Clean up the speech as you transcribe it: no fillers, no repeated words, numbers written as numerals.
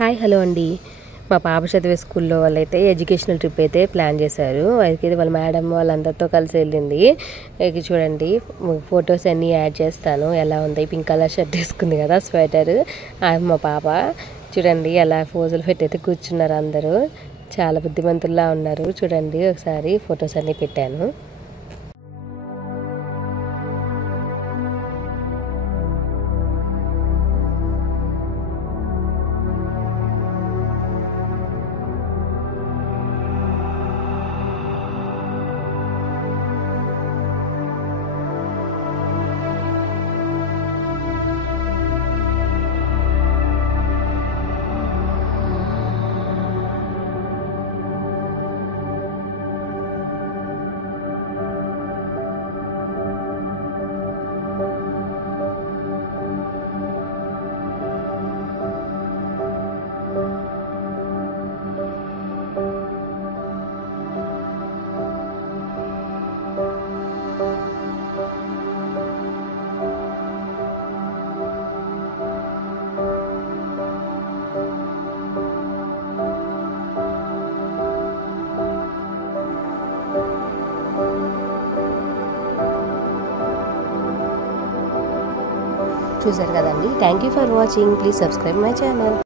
Hi hello అండి. మా పాప చదివే స్కూల్లో వాళ్ళైతే ఎడ్యుకేషనల్ ట్రిప్ అయితే ప్లాన్ చేశారు. అయితే వాళ్ళ మేడం వాళ్ళందరితో కలిసి వెళ్ళింది. ఇక చూడండి ఫొటోస్ అన్నీ యాడ్ చేస్తాను. ఎలా ఉంది, పింక్ కలర్ షర్ట్ వేసుకుంది కదా, స్వెటర్. మా పాప చూడండి ఎలా ఫోజులు పెట్టి అయితే కూర్చున్నారు. అందరూ చాలా బుద్ధిమంతుల్లా ఉన్నారు. చూడండి ఒకసారి ఫొటోస్ అన్నీ పెట్టాను. చూసారు కదండి. Thank you for watching. Please subscribe my channel.